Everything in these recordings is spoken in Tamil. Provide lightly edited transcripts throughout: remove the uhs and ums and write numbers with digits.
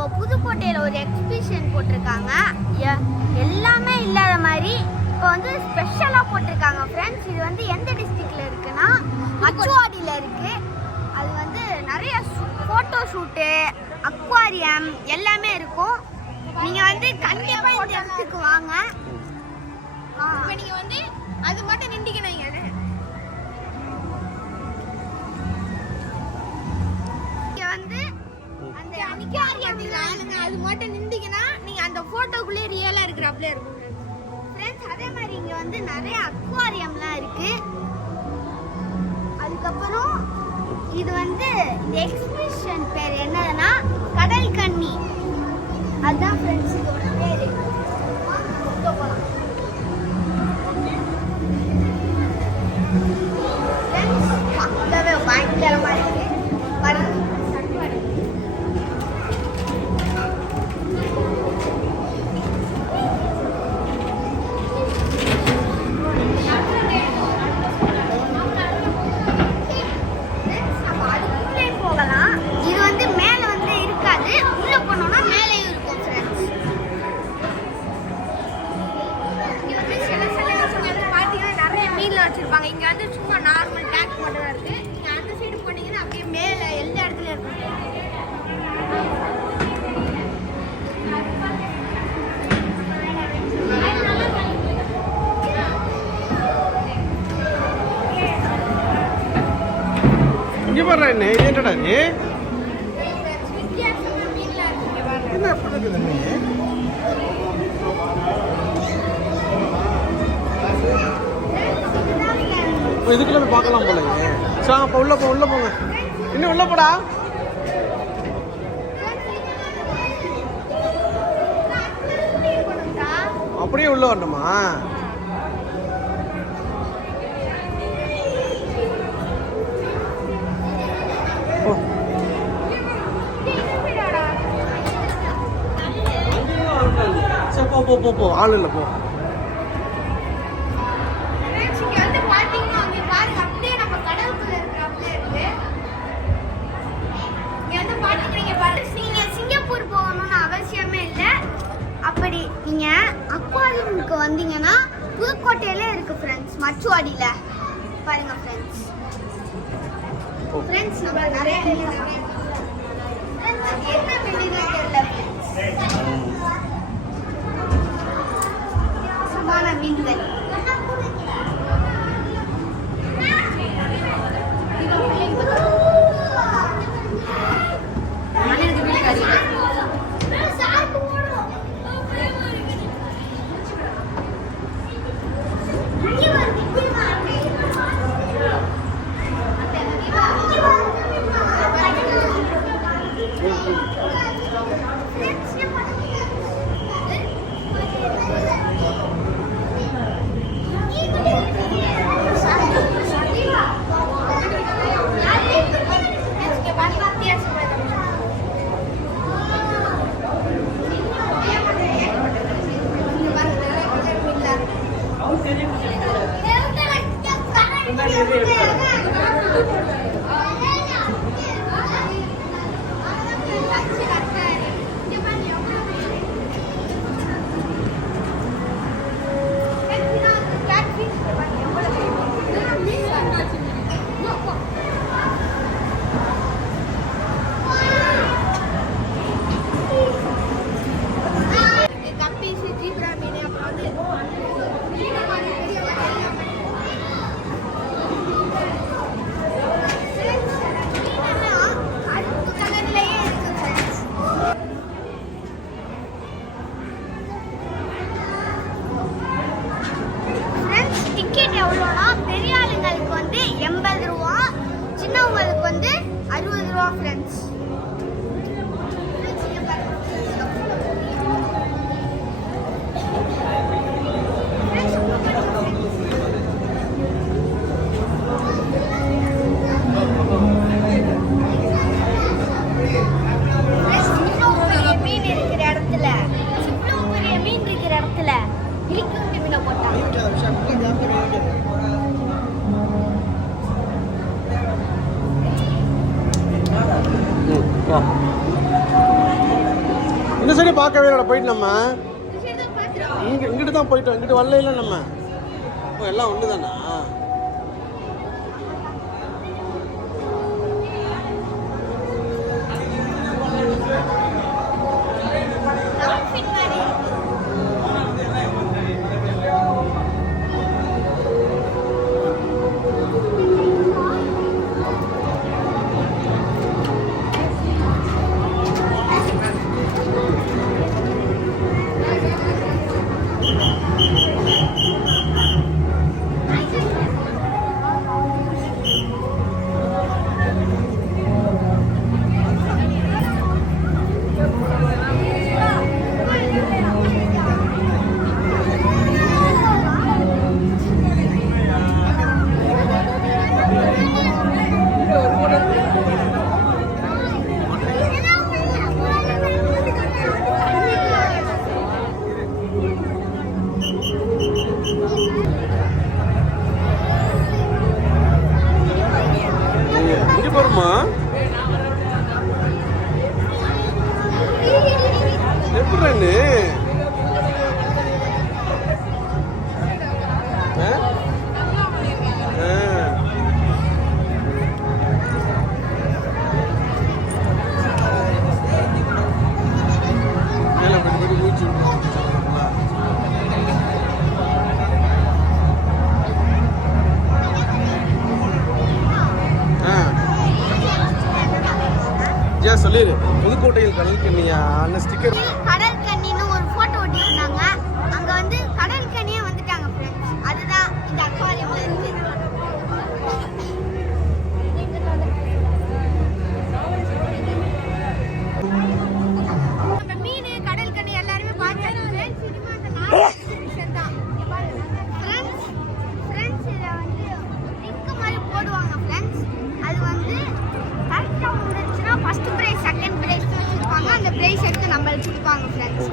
நம்ம புதுக்கோட்டையில் ஒரு எக்ஸிபிஷன் போட்டிருக்காங்க. எல்லாமே இல்லாத மாதிரி இப்போ வந்து ஸ்பெஷலாக போட்டிருக்காங்க ஃப்ரெண்ட்ஸ். இது வந்து எந்த டிஸ்ட்ரிக்டில் இருக்குன்னா மச்சுவாடியில் இருக்குது. அது வந்து நிறைய ஃபோட்டோ ஷூட்டு, அக்வாரியம் எல்லாமே இருக்கும். நீங்கள் வந்து கண்டிப்பாக இந்த இடத்துக்கு வாங்க. இப்போ நீங்கள் வந்து அது மட்டும் நின்றுக்கணும். வந்து அந்த அக்வாரியம்ல அது மட்டும் நின்றீங்கன்னா நீங்க அந்த போட்டோக்குள்ளே ரியலா இருக்கிறப்பல இருக்கும் ஃப்ரெண்ட்ஸ். அதே மாதிரி இங்க வந்து நிறைய அக்வாரியம்லாம் இருக்கு. அதுக்கப்புறம் இது வந்து இந்த எக்ஸிபிஷன் பேர் என்னன்னா கடல் கன்னி. அதுதான் ஃப்ரெண்ட்ஸ் இதோட பேரு. ஃப்ரெண்ட்ஸ் பார்க்கவே பயங்கரமா இருக்கு பாருங்க. வச்சிருப்பாங்க. இங்க வந்து சும்மா நார்மல் டேங்க் மட்டும் தான் இருக்கு. நீங்க அந்த சைடு போனீங்கன்னா அப்படியே மேல எல்லா இடத்துலயும் இருக்கும். இங்க பாரு என்ன என்னடா நீ என்ன அப்படி இருக்குது நீ இதுக்குள்ள போய் பார்க்கலாம் போலங்க. சரி அப்போ உள்ள போங்க. இன்னும் உள்ள போடா. அப்படியே உள்ள வரணுமா? சரி போ ஆள் இல்லை போ. அப்படி நீங்க அக்வாரியமுக்கு வந்தீங்கன்னா புதுக்கோட்டையில இருக்கு ஃப்ரெண்ட்ஸ், மச்சுவாடியில பாருங்க ஃப்ரெண்ட்ஸ். ஃப்ரெண்ட்ஸ் நம்ம நிறைய என்ன மீன் தெரியல சுமான மீன்கள். எவ்வளோனா பெரிய ஆளுங்களுக்கு வந்து 80 ரூபா, சின்னவங்களுக்கு வந்து 60 ரூபா ஃப்ரெண்ட்ஸ். மீன் இருக்கிற இடத்துல இலிக்குண்டு மீனை போட்டாங்க. இந்த சைடு பார்க்கவே இல்லை போயிட்டு நம்ம இங்கிட்டு தான் போயிட்டோம். இங்கிட்டு வரல இல்லை நம்ம. ஓ எல்லாம் ஒன்று தானா? இங்கே போகிறோமா? எப்படின்னு சொல்லிடு. புதுக்கோட்டையில் கடல் கண்ணியா அந்த ஸ்டிக்கர். கடல் கண்ணின்னு ஒரு போட்டோ ஒட்டிருந்தாங்க. அங்க வந்து கடல் கண்ணியே வந்துட்டாங்க ஃப்ரெண்ட்ஸ். அதுதான் இந்த அக்வாரியம்ல இருக்கு. நம்ம மீன் கடல் கண்ணி எல்லாரும் பார்த்தாங்க ஃப்ரெண்ட்ஸ். இதுமா அந்த லாஸ்ட் எக்ஸிபிஷன் தான். ஃப்ரெண்ட்ஸ் இத வந்து லிங்க் மாதிரி போடுவாங்க ஃப்ரெண்ட்ஸ். அது வந்து கரெக்டா வந்துச்சுன்னா ஃபர்ஸ்ட் பிரைஸ் செகண்ட் பிரைஸ் வச்சிருப்பாங்க. அந்த பிரைஸ் எடுத்து நம்மளுக்கு கொடுப்பாங்க ஃப்ரெண்ட்ஸ்.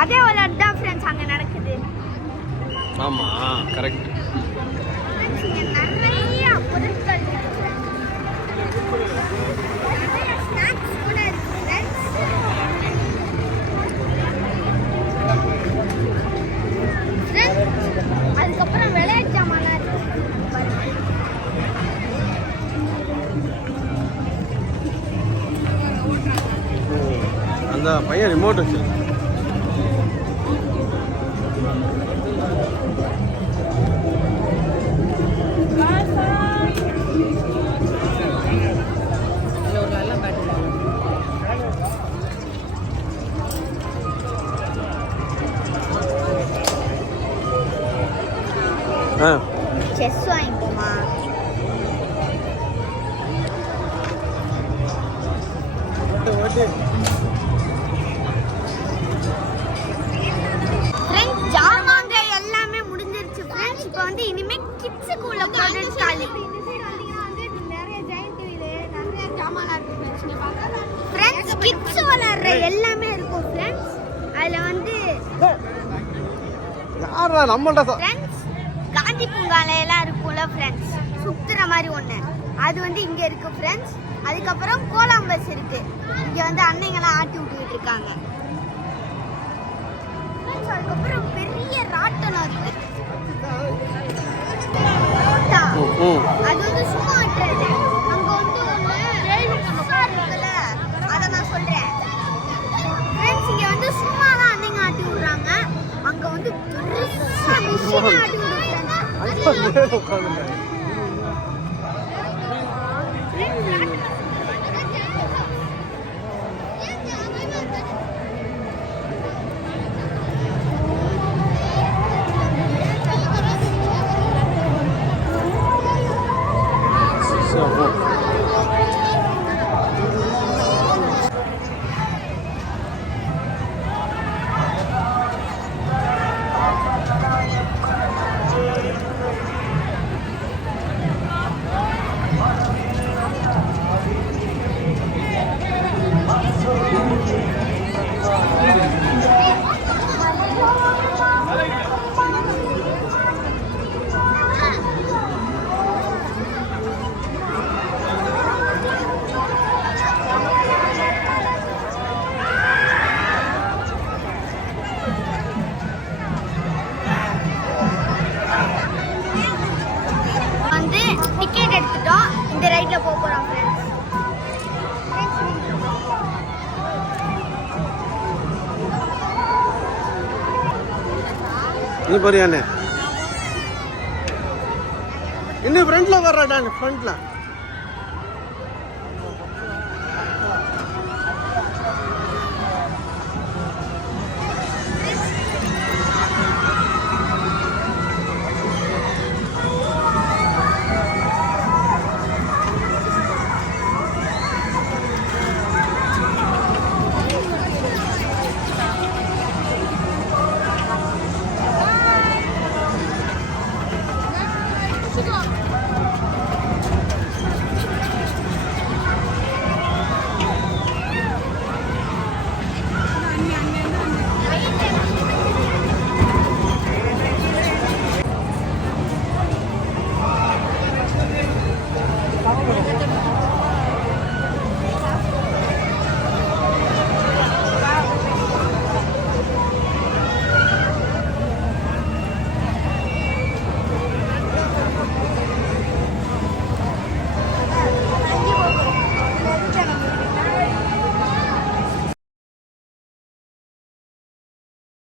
அதே விளையாட்டு தான் ஃப்ரெண்ட்ஸ் அங்கே நடக்குது. ஆமாம் கரெக்ட். ஃப்ரெண்ட்ஸ் இங்கே நிறைய பொருட்கள் இருக்கு ஃப்ரெண்ட்ஸ். நிறைய ஸ்நாக்ஸ் கூட இருக்கு ஃப்ரெண்ட்ஸ். அதுக்கப்புறம் விளையாட்டு ஜாமான்லாம் இருக்கு. அந்த பையன் ரிமோட் வச்சிருக்கான். செஸ் வாங்கிப்போமா? ஃப்ரெண்ட்ஸ் ஜாமாங்க எல்லாமே முடிஞ்சிருச்சு ஃப்ரெண்ட்ஸ். இப்போ வந்து இனிமே கிட்ஸுக்கு உள்ள ப்ராடக்ட் காலி. இந்த சைடு வந்தீங்கன்னா வந்து நிறைய ஜெயண்ட் டிவில நிறைய ஜாமான்லாம் இருக்கு ஃப்ரெண்ட்ஸ். நீங்க பாருங்க ஃப்ரெண்ட்ஸ் கிட்ஸ் விளையாடுற எல்லாமே இருக்கும் ஃப்ரெண்ட்ஸ். அதுல வந்து யாரா நம்மள்ட்ட ஃப்ரெண்ட்ஸ் காந்தி பூங்கால எல்லாம் இருக்கும்ல ஃப்ரெண்ட்ஸ், சுத்துற மாதிரி ஒண்ணு, அது வந்து இங்க இருக்கு ஃப்ரெண்ட்ஸ். அதுக்கப்புறம் கோலாம்பஸ் இருக்கு. இங்க வந்து அன்னைங்கெல்லாம் ஆட்டி விட்டுக்கிட்டு இருக்காங்க ஃப்ரெண்ட்ஸ். அதுக்கப்புறம் பெரிய ராட்டனம் இருக்கு. அது வந்து சும்மா ஆட்டுறது. அங்க வந்து புதுசா இருக்குல்ல, அதை நான் சொல்றேன் ஃப்ரெண்ட்ஸ். இங்க வந்து சும்மா தான் அன்னைங்க ஆட்டி விடுறாங்க. அங்க வந்து பெருசா மிஷின் ஆட்டி விடுறாங்க. நீ போறியானே இன்னும் ஃப்ரண்ட்ல வர்றா டான் ஃப்ரண்ட்ல